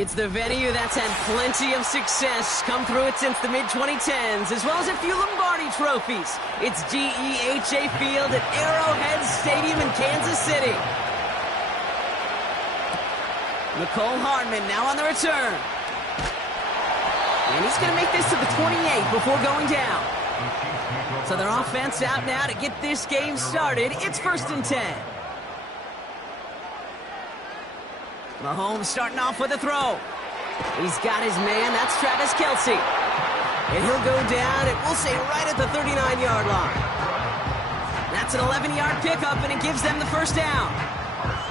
It's the venue that's had plenty of success come through it since the mid-2010s, as well as a few Lombardi trophies. It's GEHA Field at Arrowhead Stadium in Kansas City. Nicole Hardman now on the return. And he's going to make this to the 28 before going down. So their offense out now to get this game started. It's 1st and 10. Mahomes starting off with a throw. He's got his man. That's Travis Kelce. And he'll go down, and we'll say right at the 39-yard line. That's an 11-yard pickup, and it gives them the first down.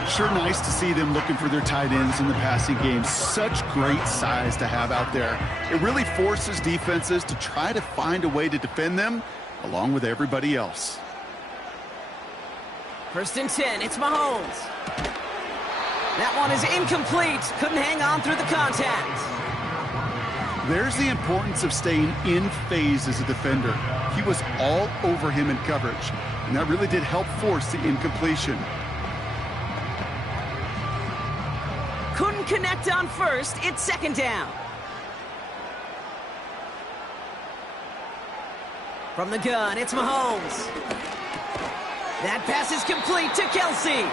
Sure nice to see them looking for their tight ends in the passing game. Such great size to have out there. It really forces defenses to try to find a way to defend them along with everybody else. 1st and 10, it's Mahomes. That one is incomplete. Couldn't hang on through the contact. There's the importance of staying in phase as a defender. He was all over him in coverage, and that really did help force the incompletion. Couldn't connect on first. It's 2nd down. From the gun, it's Mahomes. That pass is complete to Kelce.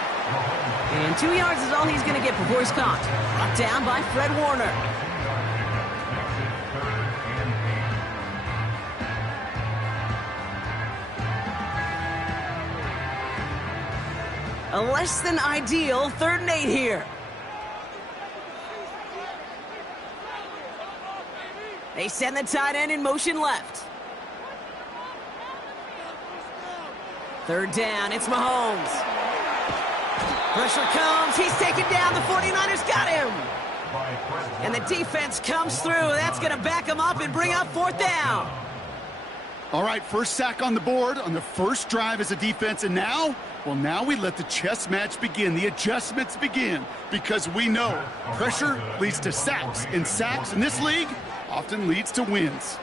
And 2 yards is all he's going to get before he's caught. Brought down by Fred Warner. A less than ideal 3rd and 8 here. They send the tight end in motion left. 3rd down, it's Mahomes. Pressure comes, he's taken down, the 49ers got him. And the defense comes through, that's gonna back him up and bring up 4th down. All right, first sack on the board on the first drive as a defense, and now, well, now we let the chess match begin, the adjustments begin, because we know pressure leads to sacks, and sacks in this league often leads to wins.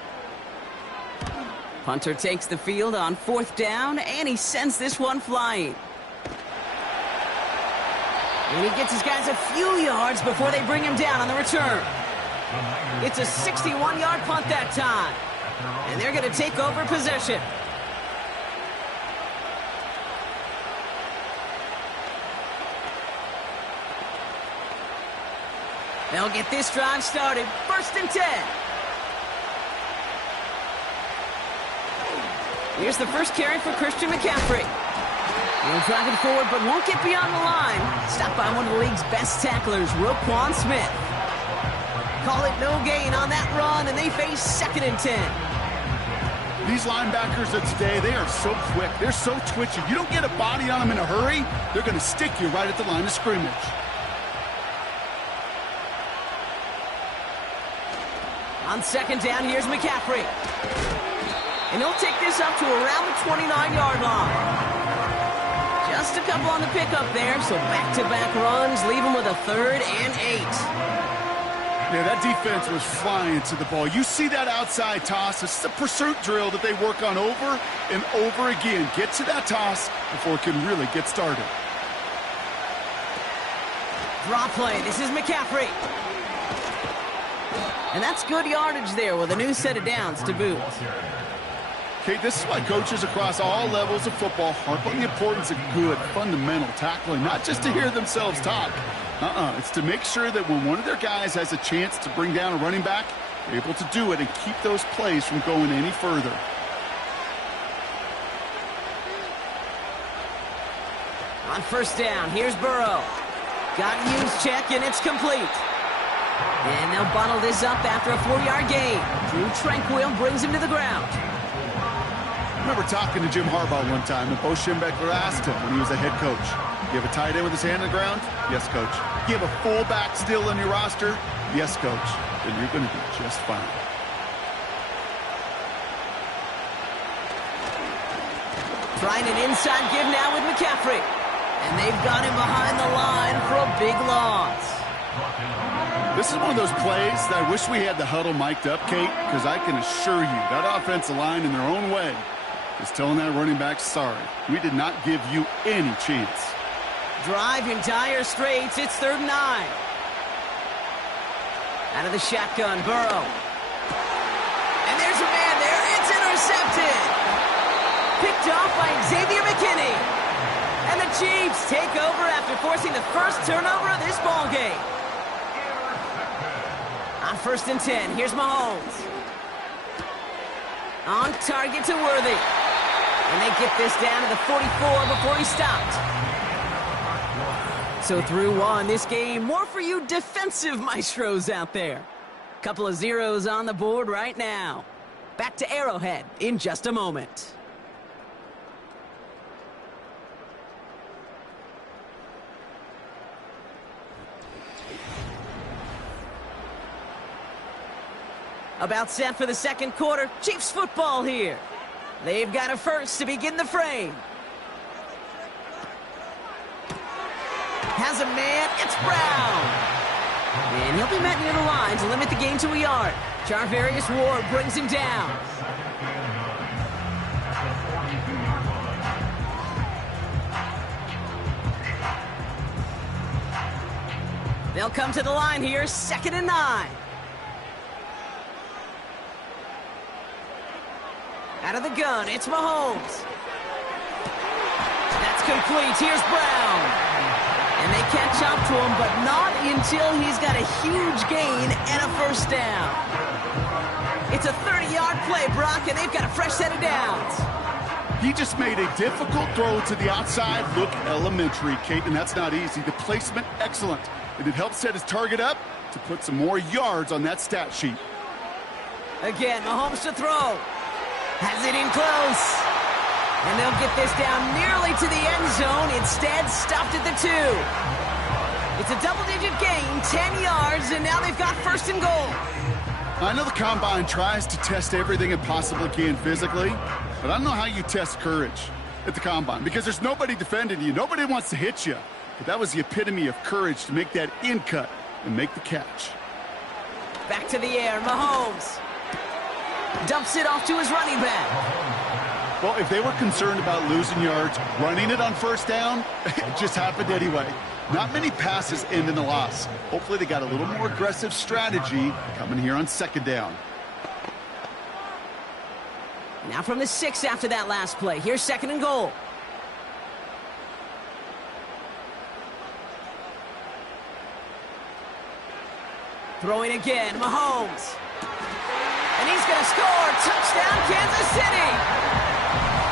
Punter takes the field on 4th down, and he sends this one flying. And he gets his guys a few yards before they bring him down on the return. It's a 61-yard punt that time. And they're going to take over possession. They'll get this drive started. 1st and 10. Here's the first carry for Christian McCaffrey. He'll drive it forward, but won't get beyond the line. Stopped by one of the league's best tacklers, Roquan Smith. Call it no gain on that run, and they face 2nd and 10. These linebackers of today, they are so quick. They're so twitchy. You don't get a body on them in a hurry, they're going to stick you right at the line of scrimmage. On 2nd down, here's McCaffrey. And he'll take this up to around the 29-yard line. Just a couple on the pickup there, so back-to-back runs leave him with a 3rd and 8. Yeah, that defense was flying to the ball. You see that outside toss. This is a pursuit drill that they work on over and over again. Get to that toss before it can really get started. Draw play. This is McCaffrey. And that's good yardage there with a new set of downs to boot. Okay, this is why coaches across all levels of football harp on the importance of good, fundamental tackling, not just to hear themselves talk. It's to make sure that when one of their guys has a chance to bring down a running back, they're able to do it and keep those plays from going any further. On 1st down, here's Burrow. Got Hughes check, and it's complete. And they'll bottle this up after a 4-yard gain. Drew Tranquill brings him to the ground. I remember talking to Jim Harbaugh one time, and Bo Schembechler asked him when he was a head coach, you have a tight end with his hand on the ground? Yes, coach. You have a fullback still on your roster? Yes, coach. Then you're going to be just fine. Trying an inside give now with McCaffrey. And they've got him behind the line for a big loss. This is one of those plays that I wish we had the huddle mic'd up, Kate, because I can assure you that offensive line in their own way is telling that running back, sorry, we did not give you any chance. Drive in dire straits. It's 3rd and 9. Out of the shotgun, Burrow. And there's a man there. It's intercepted. Picked off by Xavier McKinney. And the Chiefs take over after forcing the first turnover of this ballgame. On 1st and 10, here's Mahomes. On target to Worthy. And they get this down to the 44 before he stopped. So through one, this game, more for you defensive maestros out there. Couple of zeros on the board right now. Back to Arrowhead in just a moment. About set for the second quarter. Chiefs football here. They've got a first to begin the frame. Has a man. It's Brown. And he'll be met near the line to limit the gain to a yard. Charvarius Ward brings him down. They'll come to the line here, 2nd and 9. Out of the gun, it's Mahomes. That's complete. Here's Brown. And they catch up to him, but not until he's got a huge gain and a first down. It's a 30-yard play, Brock, and they've got a fresh set of downs. He just made a difficult throw to the outside. Look elementary, Kate, and that's not easy. The placement, excellent. And it helped set his target up to put some more yards on that stat sheet. Again, Mahomes to throw. Has it in close. And they'll get this down nearly to the end zone. Instead, stopped at the 2. It's a double-digit gain, 10 yards, and now they've got 1st and goal. I know the Combine tries to test everything it possibly can physically, but I don't know how you test courage at the Combine because there's nobody defending you. Nobody wants to hit you. But that was the epitome of courage to make that in cut and make the catch. Back to the air, Mahomes. Dumps it off to his running back. Well, if they were concerned about losing yards, running it on 1st down, it just happened anyway. Not many passes end in a loss. Hopefully they got a little more aggressive strategy coming here on 2nd down. Now from the 6 after that last play. Here's 2nd and goal. Throwing again, Mahomes. And he's going to score. Touchdown, Kansas City.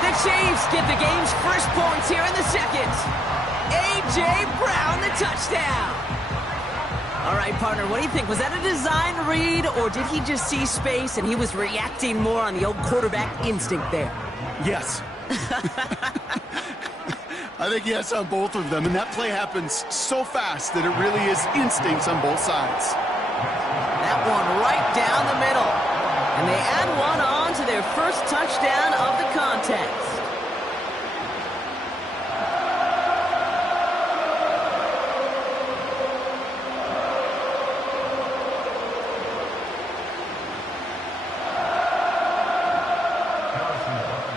The Chiefs get the game's first points here in the 2nd. A.J. Brown, the touchdown. All right, partner, what do you think? Was that a design read, or did he just see space and he was reacting more on the old quarterback instinct there? Yes. I think yes on both of them, and that play happens so fast that it really is instincts on both sides. That one right down the middle. And they add one on to their first touchdown of the contest.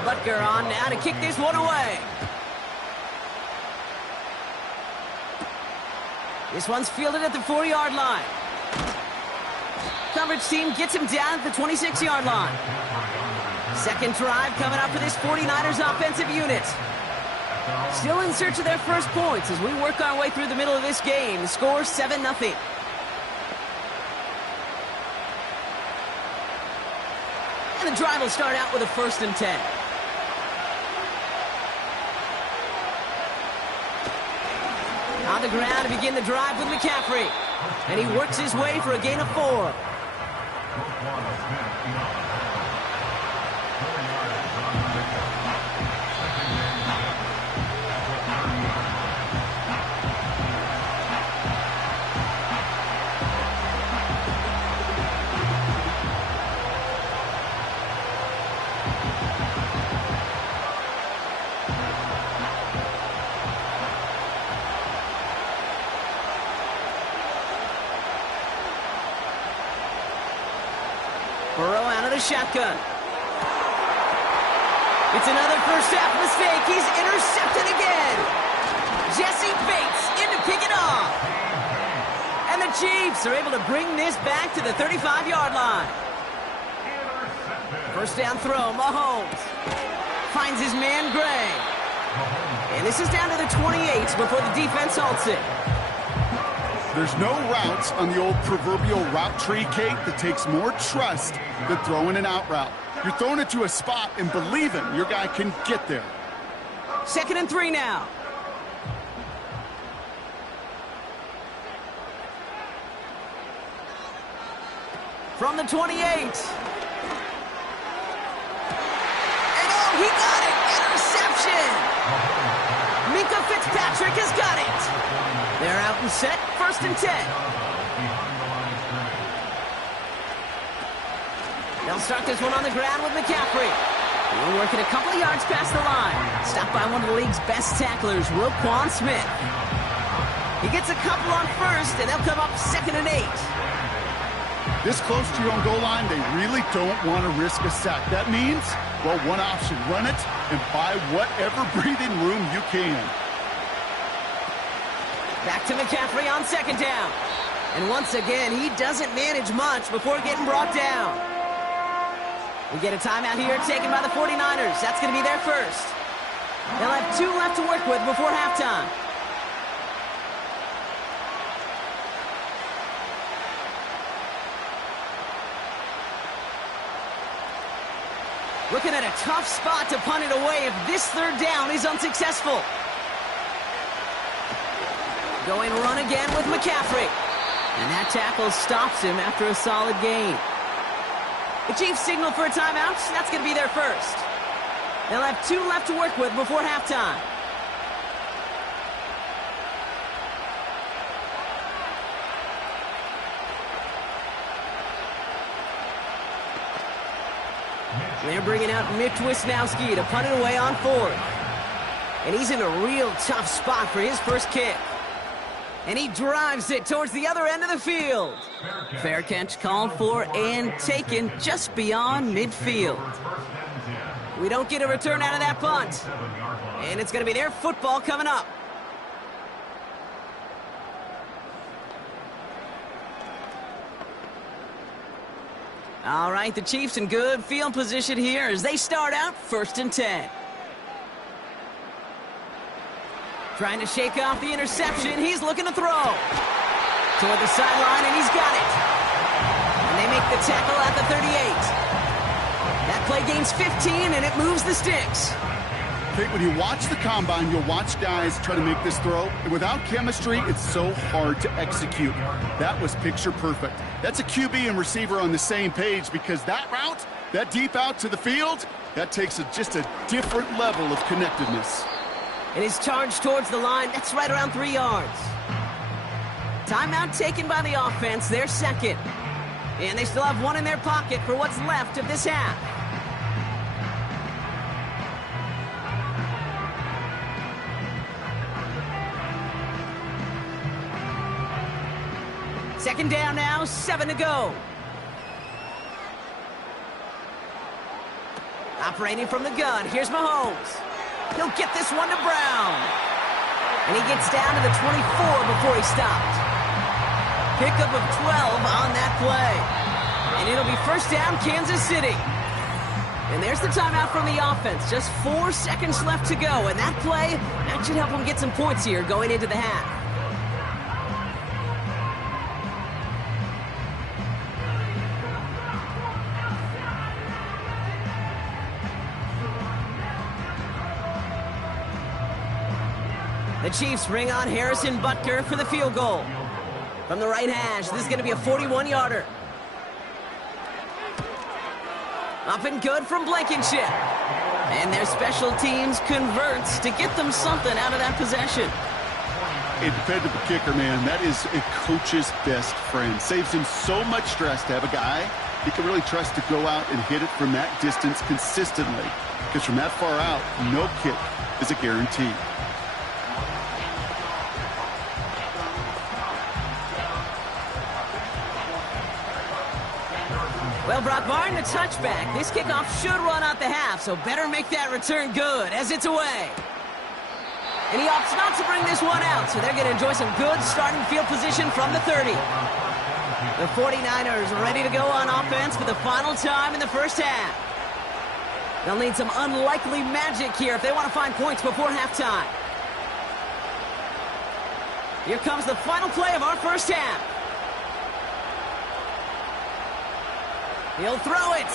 Butker on now to kick this one away. This one's fielded at the 4-yard line. Coverage team gets him down at the 26-yard line. Second drive coming up for this 49ers offensive unit. Still in search of their first points as we work our way through the middle of this game. The score 7-0. And the drive will start out with a 1st and 10. On the ground to begin the drive with McCaffrey. And he works his way for a gain of 4. Burrow out of the shotgun. It's another first half mistake. He's intercepted again. Jesse Bates in to pick it off. And the Chiefs are able to bring this back to the 35-yard line. First down throw, Mahomes. Finds his man, Gray. And this is down to the 28 before the defense halts it. There's no routes on the old proverbial route tree, Kate, that takes more trust than throwing an out route. You're throwing it to a spot and believing your guy can get there. 2nd and 3 now. From the 28. And oh, he got it! Interception! Minkah Fitzpatrick has got it! They're out and set, 1st and 10. They'll start this one on the ground with McCaffrey. He'll work it a couple of yards past the line. Stopped by one of the league's best tacklers, Roquan Smith. He gets a couple on 1st, and they'll come up 2nd and 8. This close to your own goal line, they really don't want to risk a sack. That means, well, one option, run it and buy whatever breathing room you can. Back to McCaffrey on 2nd down. And once again, he doesn't manage much before getting brought down. We get a timeout here taken by the 49ers. That's going to be their first. They'll have 2 left to work with before halftime. Looking at a tough spot to punt it away if this 3rd down is unsuccessful. Going run again with McCaffrey. And that tackle stops him after a solid gain. The Chiefs signal for a timeout. That's going to be their first. They'll have 2 left to work with before halftime. They're bringing out Mitch Wisnowski to punt it away on 4th. And he's in a real tough spot for his first kick. And he drives it towards the other end of the field. Fair catch called for and taken just beyond midfield. We don't get a return out of that punt. And it's going to be their football coming up. All right, the Chiefs in good field position here as they start out 1st and 10. Trying to shake off the interception. He's looking to throw. Toward the sideline, and he's got it. And they make the tackle at the 38. That play gains 15, and it moves the sticks. Kate, when you watch the combine, you'll watch guys try to make this throw. And without chemistry, it's so hard to execute. That was picture perfect. That's a QB and receiver on the same page because that route, that deep out to the field, that takes just a different level of connectedness. And his charge towards the line, that's right around 3 yards. Timeout taken by the offense, their 2nd. And they still have 1 in their pocket for what's left of this half. Second down now, 7 to go. Operating from the gun, here's Mahomes. He'll get this one to Brown. And he gets down to the 24 before he stopped. Pickup of 12 on that play. And it'll be 1st down, Kansas City. And there's the timeout from the offense. Just 4 seconds left to go. And that play, that should help them get some points here going into the half. The Chiefs bring on Harrison Butker for the field goal. From the right hash, this is going to be a 41-yarder. Up and good from Blankenship. And their special teams converts to get them something out of that possession. A dependable kicker, man. That is a coach's best friend. Saves him so much stress to have a guy he can really trust to go out and hit it from that distance consistently. Because from that far out, no kick is a guarantee. Well, Brock Martin, a touchback. This kickoff should run out the half, so better make that return good as it's away. And he opts not to bring this one out, so they're going to enjoy some good starting field position from the 30. The 49ers ready to go on offense for the final time in the first half. They'll need some unlikely magic here if they want to find points before halftime. Here comes the final play of our first half. He'll throw it.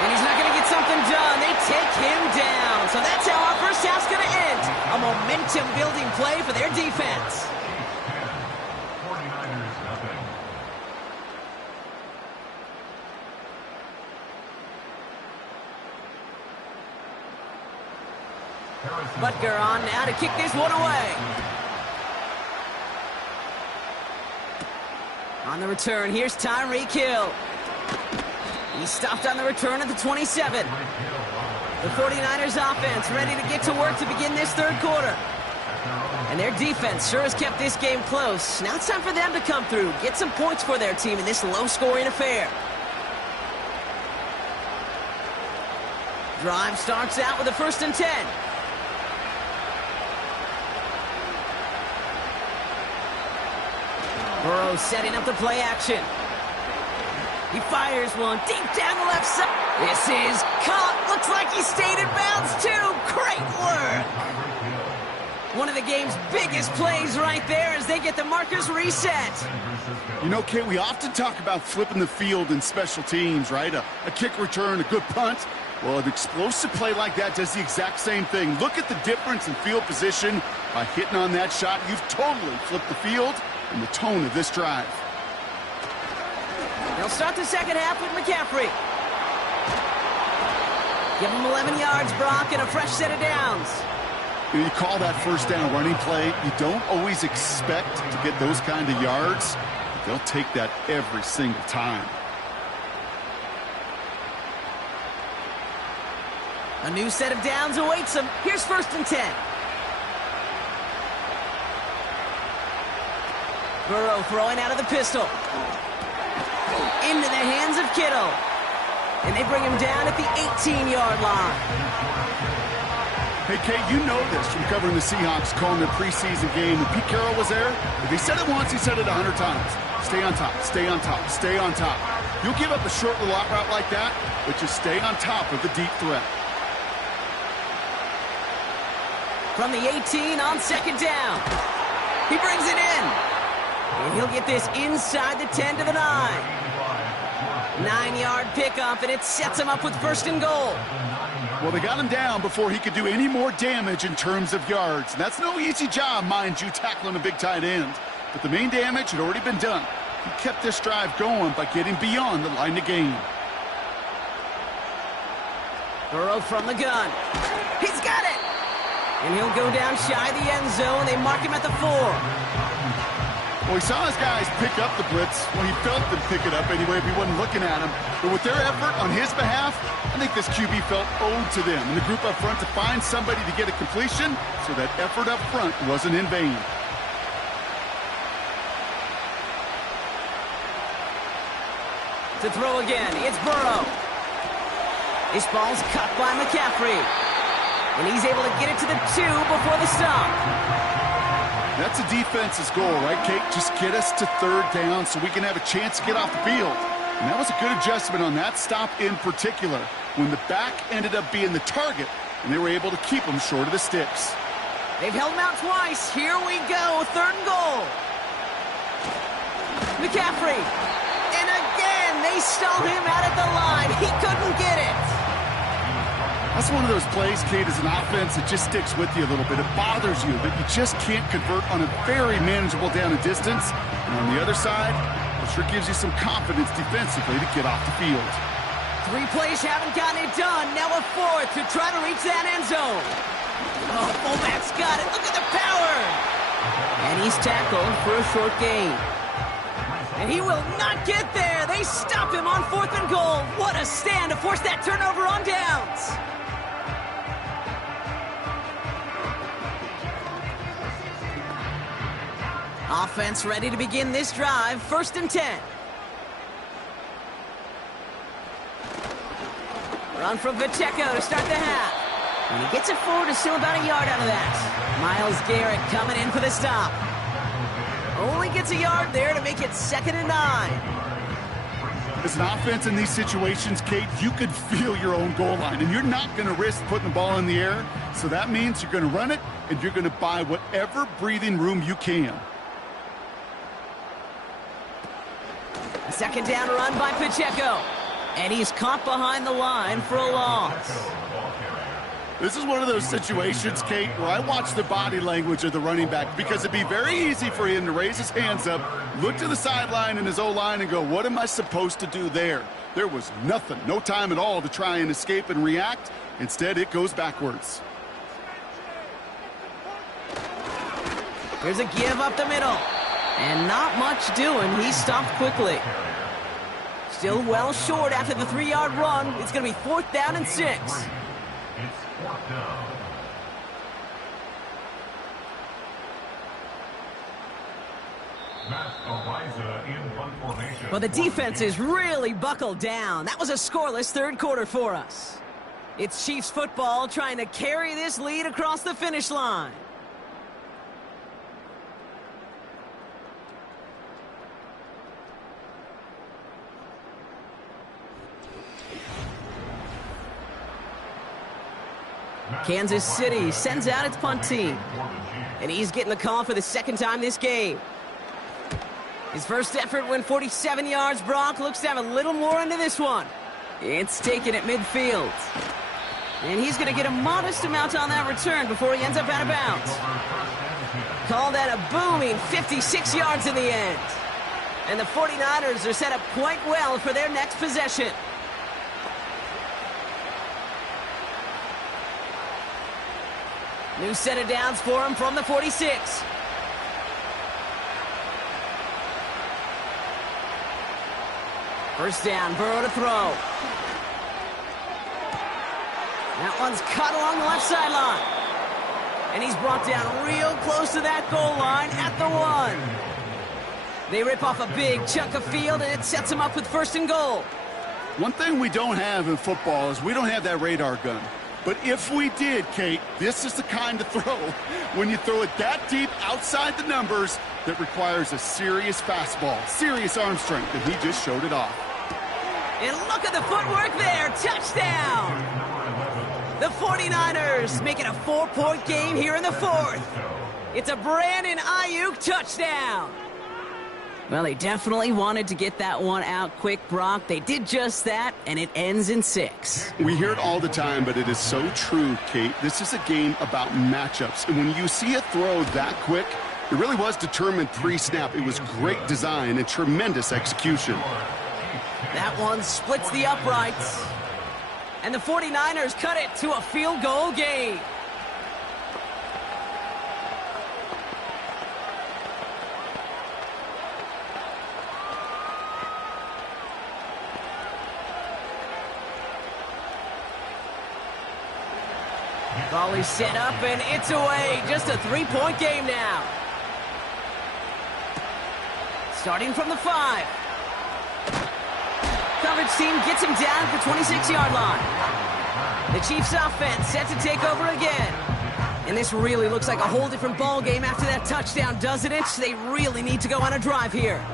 And he's not going to get something done. They take him down. So that's how our first half's going to end. A momentum-building play for their defense. Butker on now to kick this one away. On the return, here's Tyreek Hill. He stopped on the return at the 27. The 49ers offense ready to get to work to begin this third quarter. And their defense sure has kept this game close. Now it's time for them to come through, get some points for their team in this low-scoring affair. Drive starts out with a 1st and 10. Burrow setting up the play action. He fires one deep down the left side. This is caught. Looks like he stayed in bounds too. Great work. One of the game's biggest plays right there as they get the markers reset. You know, Kate, we often talk about flipping the field in special teams, right? A kick return, a good punt. Well, an explosive play like that does the exact same thing. Look at the difference in field position. By hitting on that shot, you've totally flipped the field and the tone of this drive. They'll start the second half with McCaffrey. Give him 11 yards, Brock, and a fresh set of downs. You call that first down running play. You don't always expect to get those kind of yards. But they'll take that every single time. A new set of downs awaits them. Here's 1st and 10. Burrow throwing out of the pistol. Into the hands of Kittle. And they bring him down at the 18-yard line. Hey, Kate, you know this from covering the Seahawks, calling their preseason game. When Pete Carroll was there, if he said it once, he said it 100 times. Stay on top, stay on top, stay on top. You'll give up a short little out route like that, but just stay on top of the deep threat. From the 18 on 2nd down. He brings it in. And he'll get this inside the 10 to the 9. 9-yard pickup, and it sets him up with 1st and goal. Well, they got him down before he could do any more damage in terms of yards. And that's no easy job, mind you, tackling a big tight end. But the main damage had already been done. He kept this drive going by getting beyond the line of game. Burrow from the gun. He's got it! And he'll go down shy of the end zone. They mark him at the 4. Well, he saw his guys pick up the blitz. Well, he felt them pick it up anyway if he wasn't looking at him. But with their effort on his behalf, I think this QB felt owed to them and the group up front to find somebody to get a completion, so that effort up front wasn't in vain. To throw again, it's Burrow. This ball's cut by McCaffrey. And he's able to get it to the 2 before the stop. That's a defense's goal, right, Kate? Just get us to 3rd down so we can have a chance to get off the field. And that was a good adjustment on that stop in particular, when the back ended up being the target, and they were able to keep him short of the sticks. They've held him out twice. Here we go, 3rd and goal. McCaffrey. And again, they stalled him out at the line. He couldn't get it. That's one of those plays, Kate, as an offense that just sticks with you a little bit. It bothers you that you just can't convert on a very manageable down and distance. And on the other side, it sure gives you some confidence defensively to get off the field. 3 plays haven't gotten it done. Now a 4th to try to reach that end zone. Oh, fullback's got it. Look at the power. And he's tackled for a short gain. And he will not get there. They stop him on 4th and goal. What a stand to force that turnover on downs. Offense ready to begin this drive. 1st and 10. Run from Pacheco to start the half. And he gets it forward to still about a yard out of that. Myles Garrett coming in for the stop. Only gets a yard there to make it 2nd and 9. As an offense in these situations, Kate, you could feel your own goal line, and you're not going to risk putting the ball in the air. So that means you're going to run it, and you're going to buy whatever breathing room you can. A second down run by Pacheco. And he's caught behind the line for a loss. This is one of those situations, Kate, where I watch the body language of the running back, because it'd be very easy for him to raise his hands up, look to the sideline in his O-line and go, what am I supposed to do there? There was nothing, no time at all to try and escape and react. Instead, it goes backwards. Here's a give up the middle. And not much doing. He stopped quickly. Still well short after the 3-yard run. It's going to be 4th down and 6. Well, the defense is really buckled down. That was a scoreless third quarter for us. It's Chiefs football trying to carry this lead across the finish line. Kansas City sends out its punt team. And he's getting the call for the second time this game. His first effort went 47 yards. Brock looks to have a little more into this one. It's taken at midfield. And he's going to get a modest amount on that return before he ends up out of bounds. Call that a booming 56 yards in the end. And the 49ers are set up quite well for their next possession. New set of downs for him from the 46. First down, Burrow to throw. That one's cut along the left sideline. And he's brought down real close to that goal line at the 1. They rip off a big chunk of field, and it sets him up with 1st and goal. One thing we don't have in football is we don't have that radar gun. But if we did, Kate, this is the kind of throw, when you throw it that deep outside the numbers, that requires a serious fastball, serious arm strength, and he just showed it off. And look at the footwork there. Touchdown! The 49ers make it a 4-point game here in the 4th. It's a Brandon Ayuk touchdown. Well, they definitely wanted to get that one out quick, Brock. They did just that, and it ends in 6. We hear it all the time, but it is so true, Kate. This is a game about matchups. And when you see a throw that quick, it really was determined pre-snap. It was great design and tremendous execution. That one splits the uprights. And the 49ers cut it to a field goal game. Volley set up, and it's away. Just a 3-point game now. Starting from the 5. Coverage team gets him down at the 26-yard line. The Chiefs offense set to take over again. And this really looks like a whole different ball game after that touchdown, doesn't it? They really need to go on a drive here.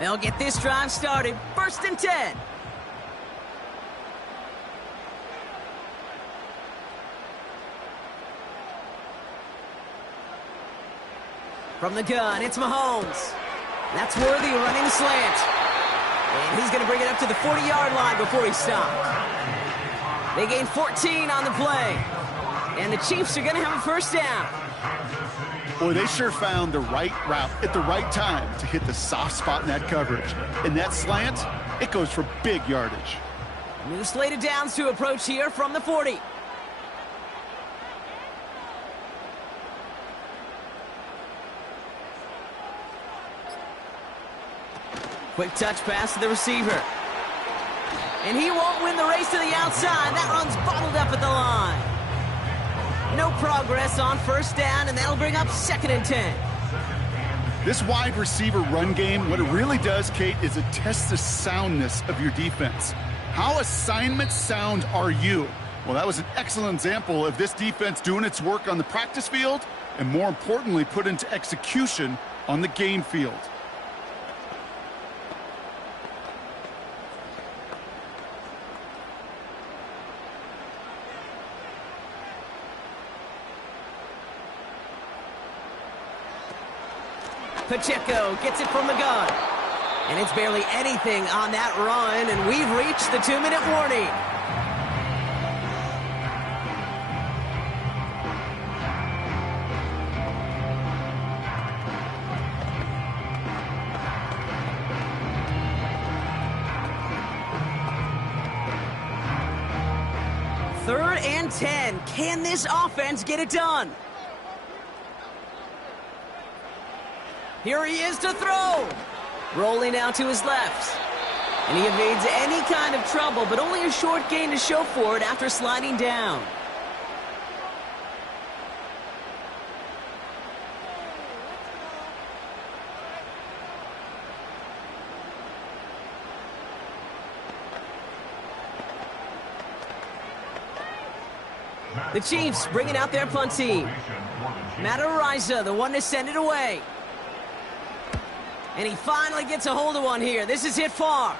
They'll get this drive started. 1st and 10. From the gun, it's Mahomes. That's Worthy running the slant. And he's going to bring it up to the 40-yard line before he stopped. They gain 14 on the play. And the Chiefs are going to have a 1st down. Boy, they sure found the right route at the right time to hit the soft spot in that coverage. And that slant, it goes for big yardage. New slate of downs to approach here from the 40. Quick touch pass to the receiver. And he won't win the race to the outside. That run's bottled up at the line. No progress on 1st down, and that'll bring up 2nd and 10. This wide receiver run game, what it really does, Kate, is it tests the soundness of your defense. How assignment sound are you? Well, that was an excellent example of this defense doing its work on the practice field and more importantly, put into execution on the game field. Pacheco gets it from the gun. And it's barely anything on that run, and we've reached the 2-minute warning. Third and 10. Can this offense get it done? Here he is to throw. Rolling out to his left. And he evades any kind of trouble, but only a short gain to show for it after sliding down. The Chiefs bringing out their punt team. Matt Araiza, the one to send it away. And he finally gets a hold of one here. This is hit far.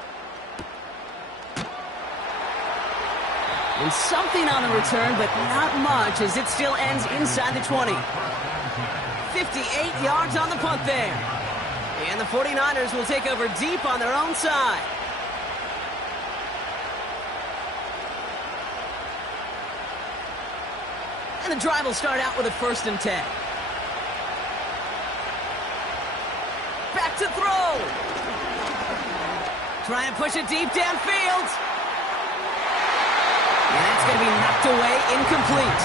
And something on the return, but not much, as it still ends inside the 20. 58 yards on the punt there. And the 49ers will take over deep on their own side. And the drive will start out with a 1st and 10. Back to throw. Trying to push it deep downfield. And that's going to be knocked away, incomplete.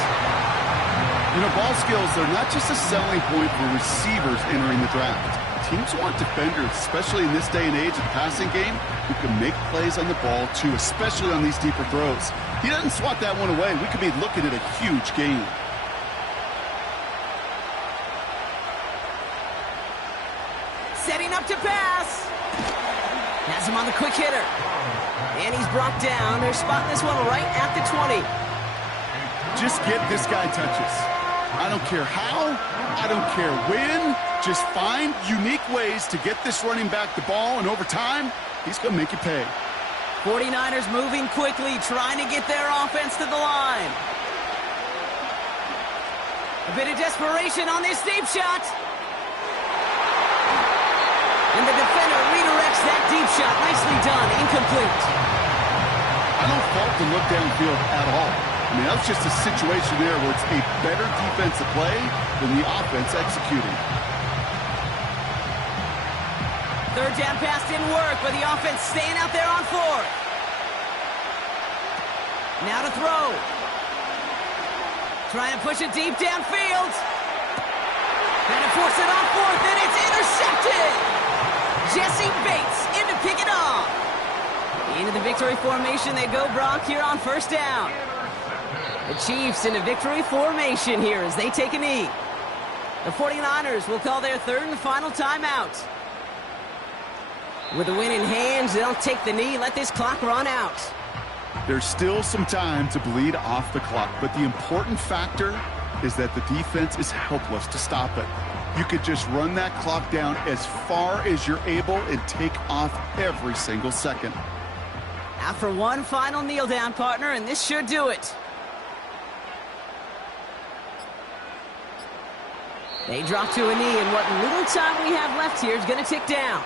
You know, ball skills, they're not just a selling point for receivers entering the draft. Teams want defenders, especially in this day and age of the passing game, who can make plays on the ball, too, especially on these deeper throws. He doesn't swat that one away. We could be looking at a huge gain. Setting up to pass. Has him on the quick hitter. And he's brought down. They're spotting this one right at the 20. Just get this guy touches. I don't care how. I don't care when. Just find unique ways to get this running back the ball, and over time, he's going to make you pay. 49ers moving quickly, trying to get their offense to the line. A bit of desperation on this deep shot. And the defender redirects that deep shot. Nicely done. Incomplete. I don't fault the look downfield at all. I mean, that was just a situation there where it's a better defensive play than the offense executing. Third down pass didn't work, but the offense staying out there on 4th. Now to throw. Trying to push it deep downfield. Trying to force it on 4th, and it's intercepted. Jesse Bates in to pick it off. Into the victory formation they go, Brock, here on 1st down. The Chiefs in a victory formation here as they take a knee. The 49ers will call their 3rd and final timeout. With the win in hand, they'll take the knee, let this clock run out. There's still some time to bleed off the clock, but the important factor is that the defense is helpless to stop it. You could just run that clock down as far as you're able and take off every single second. After one final kneel down, partner, and this should do it. They drop to a knee, and what little time we have left here is going to tick down.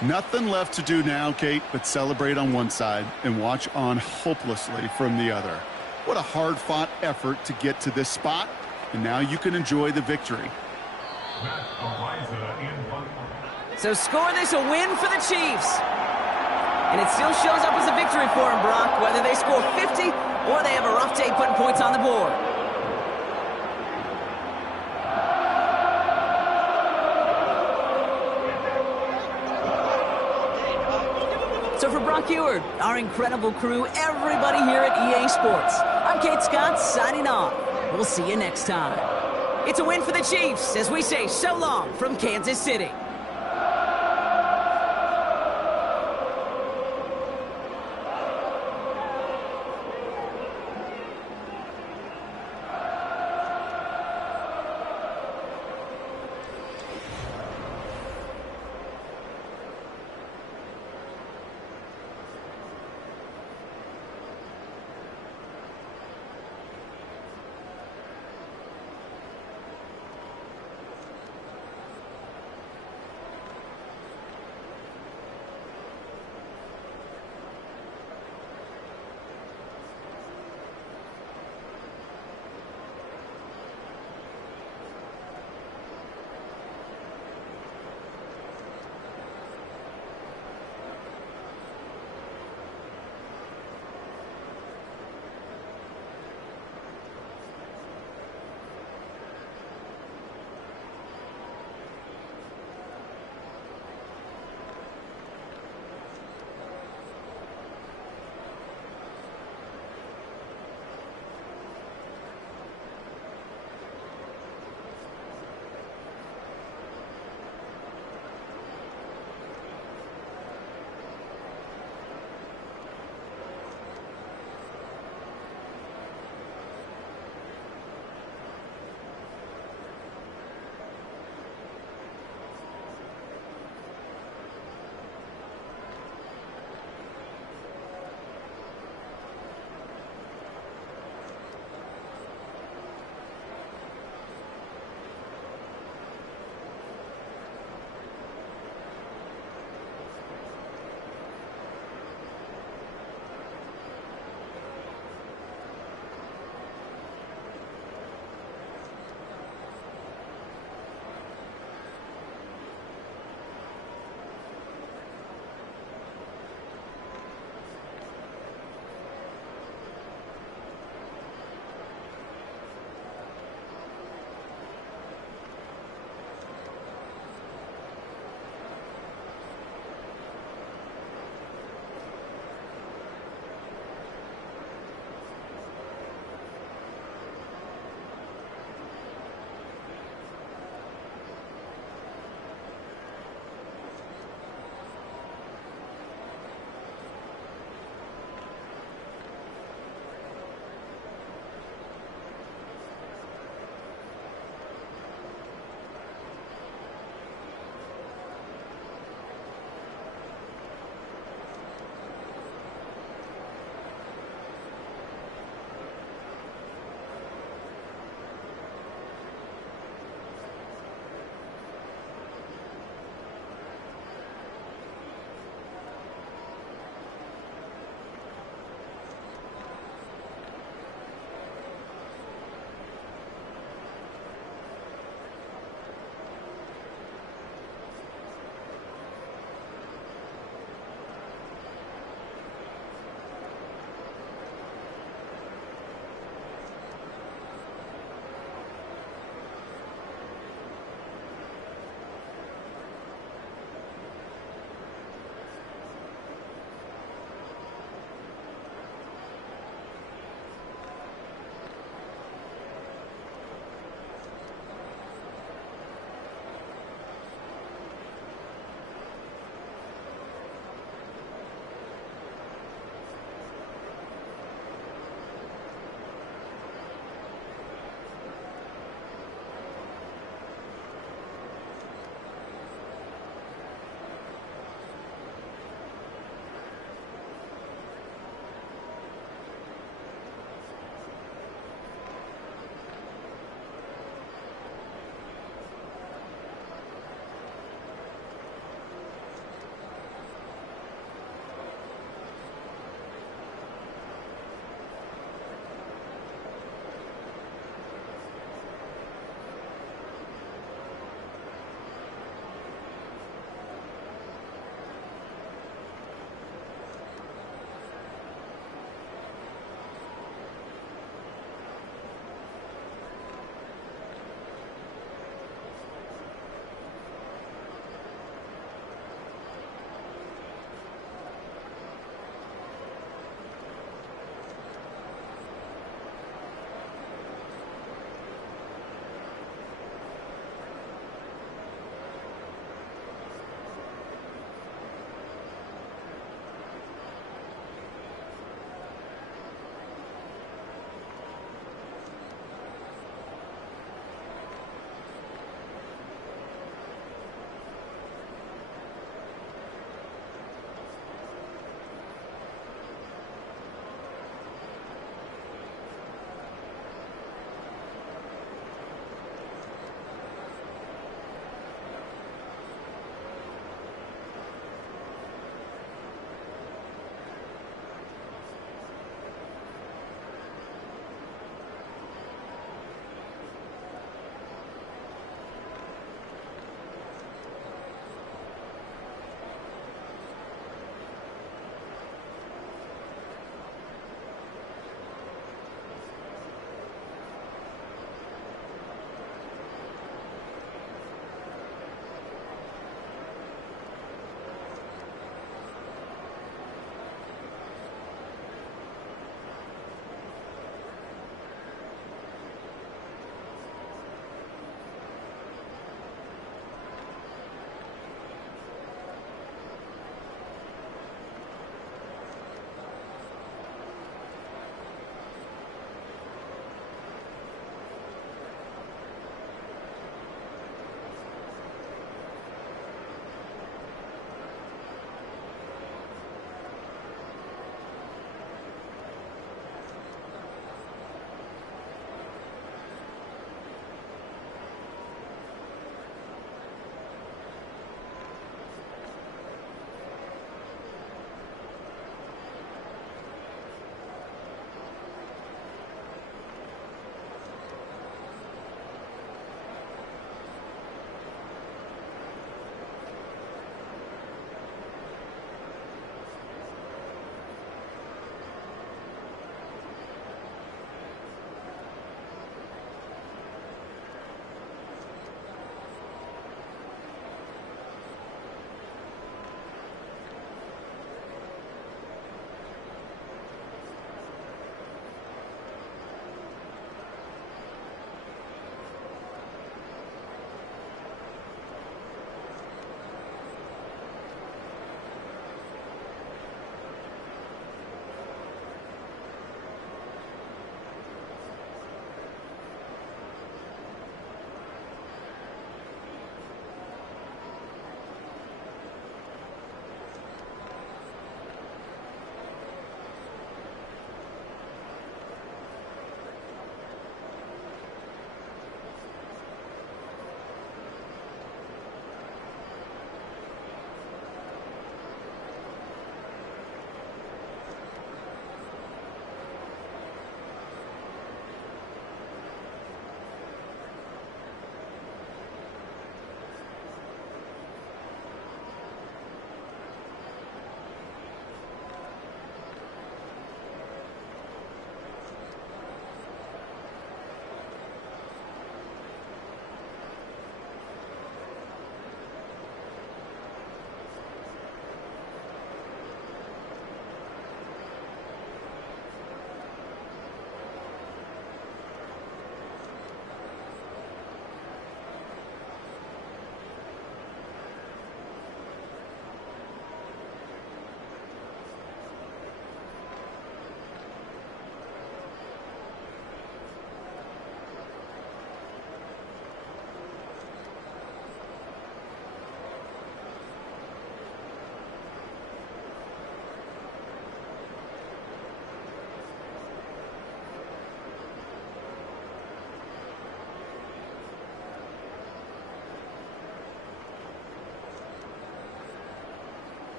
Nothing left to do now, Kate, but celebrate on one side and watch on hopelessly from the other. What a hard-fought effort to get to this spot, and now you can enjoy the victory. So score this a win for the Chiefs. And it still shows up as a victory for them, Brock, whether they score 50 or they have a rough day putting points on the board. So for Brock Huard, our incredible crew, everybody here at EA Sports, I'm Kate Scott signing off. We'll see you next time. It's a win for the Chiefs as we say so long from Kansas City.